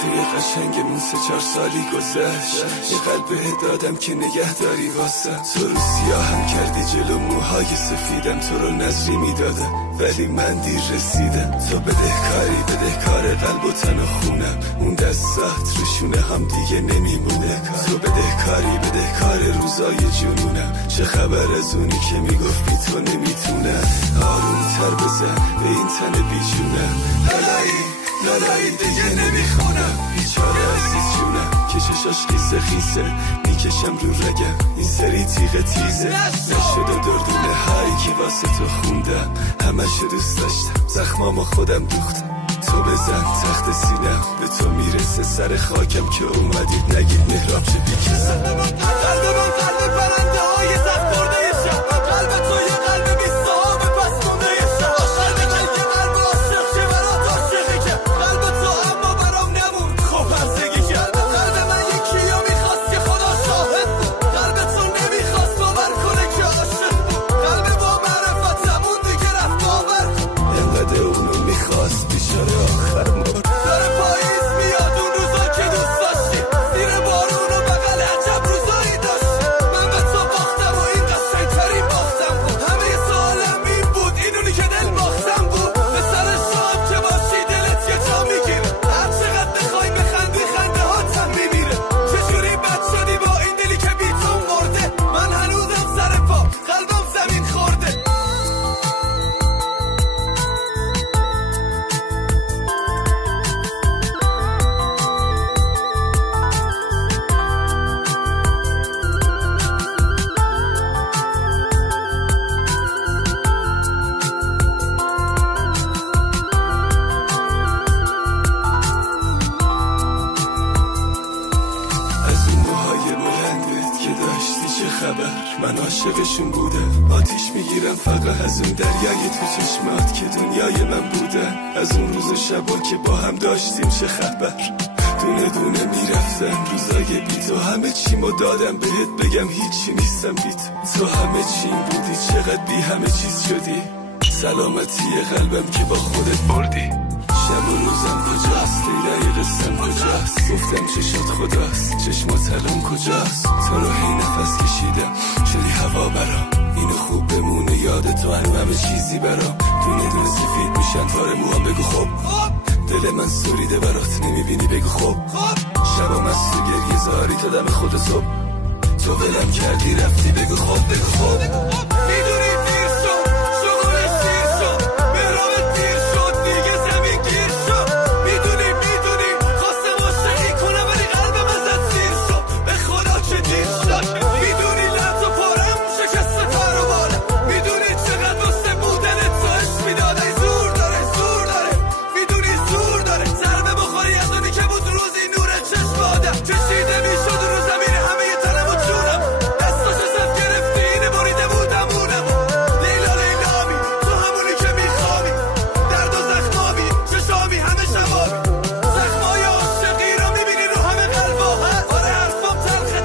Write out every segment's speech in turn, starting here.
توی قشنگمون 3-4 سالی گذشت. یه قلب دادم که نگه داری واسم. تو رو سیاهم کردی جلو موهای سفیدم. تو رو نظری میدادم ولی من دیر رسیدم. تو بدهکار قلب و تن و خونم. اون دستات روشونه هم دیگه نمیمونه. تو بدهکار روزای جنونم. چه خبر از اونی که میگفت بی تو نمیتونم. آروم تر بزن به این تن بیجونم. لالایی دیگه نمیخونم. بیچاره عزیز جونم که چشاش خیسه میکشم رو رگم. این سری تیغ تیزه نشده دردونه هایی که واسه تو خوندم. همشو دوست داشتم زخمامو خودم دوختم. تو بزن تخت سینم به تو میرسه سر خاکم که اومدید نگید مهراب چه بیکسم. قلب من قلب پرنده های زخم برده شب. قلب تو یه قلب بی صاحب پس مونده شب. قلبی که قلب عاشق شه برات عاشقی که. قلب تو اما برام نمون خب هستگی کرد. قلب من یکی یا میخواست که خدا شاهد بود. قلب تو نمیخواست باور کنه که عاشق بود. قلب با معرفت همون دیگه رفت باور کن. انقدر اونو میخواست بیچاره آخر مرد. داره پاییز میاد اون روزا که دوست داشتی. زیر بارون و بغل عجب روزایی داشتی. من به تو باختم و این قشنگترین باختم بود. همه سالم این بود اینونی که دل باختم بود. به سر شاد که باشی دلت یه جا میگیره. هر چقدر بخوای بخندی خنده هاتم میمیره. چجوری بد شدی با این دلی که بی تو مرده. من هنوزم سر پا قلبم زمین خورده. از اون موهای بلندت که داشتی چه خبر. من عاشقشون بودم آتیش میگیرم فقط از اون دریای تو چشمات که دنیای من بودن. از اون روز و شبا که با هم داشتیم چه خبر. دونه دونه میرفتن روزای بی تو. همه چیمو دادم بهت بگم هیچی نیستم بی تو. تو همه چیم بودی چقدر بی همه چیز شدی. سلامتی قلبم که با خودت بردی. شب و روزم کجاست لیلای قصم کجاست. گفتم چشات خداست چشمات الان کجاست. تو رو هی نفس کشیدم شدی هوا برام. اینو خوب بمونه یاد تو هنو همه چیزی برام. دونه سفید میشن تاره موام بگو خب. دل من سوریده برات نمیبینی بگو خب. شبا مست و گریه زاری تا دم خود صبح. تو ولم کردی رفتی بگو خب بگو خب. میدونی دیر شد شغلش دیر شد. مهرابت دیر شد دیگه زمین گیر شد. میدونی خواسته عاشقی کنم ولی قلبم ازت سیر شد. به خدا که دیر شد. میدونی لحظه پارم شکسته پر و بالم. میدونی چقدر واسه بودنت تو عشق میداده. زور داره میدونی زور داره. ضربه بخوری از اونی که بود روزی نور چشم آدم. کشیده میشد رو زمین همه تنم و جونم. دستاش ازت گرفتی اینه بریده بودم اونم. لیلامی تو همونی که میخوابی. درد و زخمامی چشامی همه شبابی. زخمای عاشقی رو میبینی رو همه قلبا هست. آره حرفام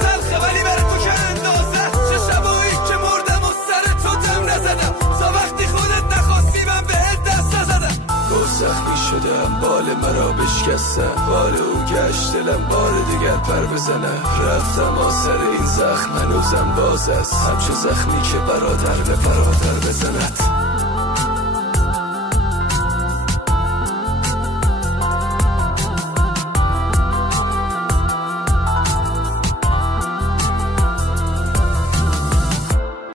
تلخه ولی بره تو که اندازه. چه شبایی که مردم و سر تو دم نزدم. تا وقتی خودت نخواستی من بهت دست نزدم. گل زخمی شدم بال مرا بشکستم. بال او گشت دلم بار دیگر پر بزنم. رفتم آثر این زخم هنوزم باز است. همچه زخمی که برادر به برادر بزند.